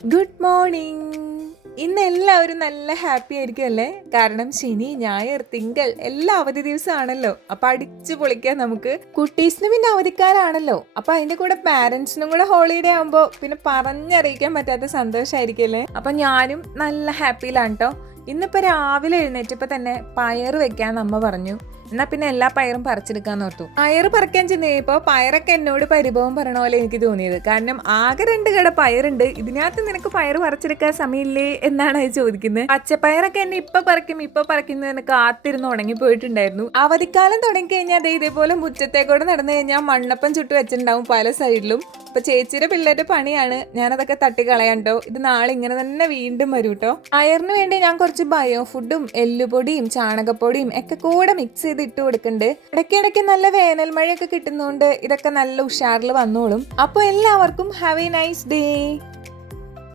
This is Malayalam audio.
ഗുഡ് മോർണിംഗ് ഇന്ന് എല്ലാവരും നല്ല ഹാപ്പി ആയിരിക്കും അല്ലേ? കാരണം ശനി ഞായർ തിങ്കൾ എല്ലാ അവധി ദിവസമാണല്ലോ. അപ്പൊ അടിച്ചു പൊളിക്കാൻ നമുക്ക് കുട്ടീസിന് പിന്നെ അവധിക്കാരാണല്ലോ അപ്പൊ അതിന്റെ കൂടെ പാരന്റ്സിനും കൂടെ ഹോളിഡേ ആകുമ്പോ പിന്നെ പറഞ്ഞറിയിക്കാൻ പറ്റാത്ത സന്തോഷമായിരിക്കും അല്ലേ? അപ്പൊ ഞാനും നല്ല ഹാപ്പിയിലാണ് കേട്ടോ ഇന്നിപ്പോ രാവിലെ എഴുന്നേറ്റപ്പോൾ തന്നെ പയർ വെക്കാൻ അമ്മ പറഞ്ഞു. എന്നാൽ പിന്നെ എല്ലാ പയറും പറിച്ചെടുക്കാന്ന് ഓർത്തു. പയർ പറിക്കാൻ ചെന്നപ്പോൾ പയറൊക്കെ എന്നോട് പരിഭവം പറയണ പോലെ എനിക്ക് തോന്നിയത്. കാരണം ആകെ രണ്ട് കട പയറുണ്ട്. ഇതിനകത്ത് നിനക്ക് പയർ പറിച്ചെടുക്കാൻ സമയമില്ലേ എന്നാണ് അത് ചോദിക്കുന്നത്. പച്ചപ്പയറൊക്കെ എന്നെ ഇപ്പൊ പറിക്കും ഇപ്പൊ പറിക്കുന്നത് എന്നെ കാത്തിരുന്ന് ഉണങ്ങി പോയിട്ടുണ്ടായിരുന്നു അവധിക്കാലം തുടങ്ങി കഴിഞ്ഞാൽ അതേ ഇതേപോലെ മുറ്റത്തേക്കൂടെ നടന്നു കഴിഞ്ഞാൽ മണ്ണപ്പം ചുട്ടു വെച്ചിട്ടുണ്ടാവും പല സൈഡിലും. ഇപ്പൊ ചേച്ചിയുടെ പിള്ളേരുടെ പണിയാണ്. ഞാനതൊക്കെ തട്ടി കളയാണ്ടോ ഇത് നാളെ ഇങ്ങനെ തന്നെ വീണ്ടും വരും കേട്ടോ അയറിന് വേണ്ടി ഞാൻ കുറച്ച് ബയോ ഫുഡും എല്ലുപൊടിയും ചാണകപ്പൊടിയും ഒക്കെ കൂടെ മിക്സ് ചെയ്ത് ഇട്ട് കൊടുക്കുന്നുണ്ട് ഇടയ്ക്കിടയ്ക്ക് നല്ല വേനൽ മഴയൊക്കെ കിട്ടുന്നതുകൊണ്ട് ഇതൊക്കെ നല്ല ഉഷാറിൽ വന്നോളും. അപ്പോൾ എല്ലാവർക്കും ഹാവ് എ നൈസ് ഡേ